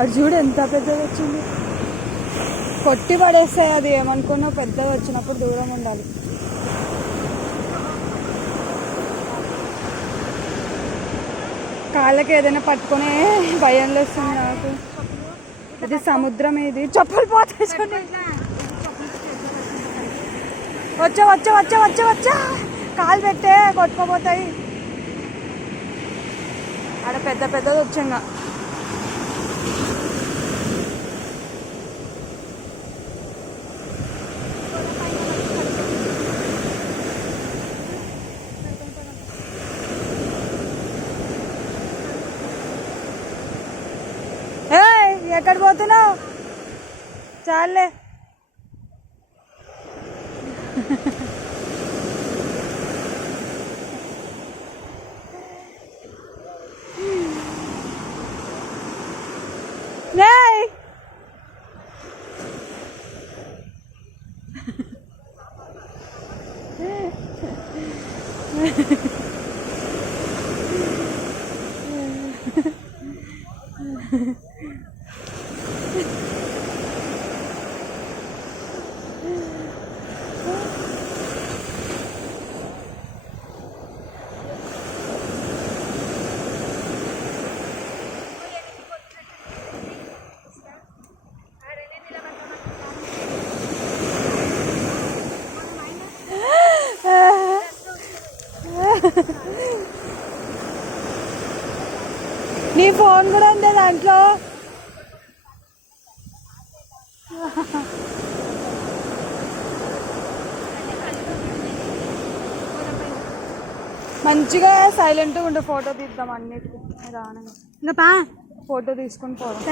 అది చూడు ఎంత పెద్దది వచ్చింది. కొట్టి పడేస్తాయి. అది ఏమనుకున్నావు, పెద్దగా వచ్చినప్పుడు దూరం ఉండాలి. కాళ్ళకి ఏదైనా పట్టుకునే భయం లేస్తుంది నాకు. ఇది సముద్రం, ఇది చెప్పులు పోతాయి. వచ్చా వచ్చా వచ్చా వచ్చా వచ్చా కాలు పెట్టే కొట్టుకోపోతాయి. ఆడ పెద్ద పెద్దది వచ్చంగా. ఎక్కడ పోతున్నావు? చాలే. నీ ఫోన్ కూడా ఉంది దాంట్లో. మంచిగా సైలెంట్గా ఉండే ఫోటో తీద్దాం అన్నిటికీ. రాను ఇంకా ఫోటో తీసుకుని పోదాం.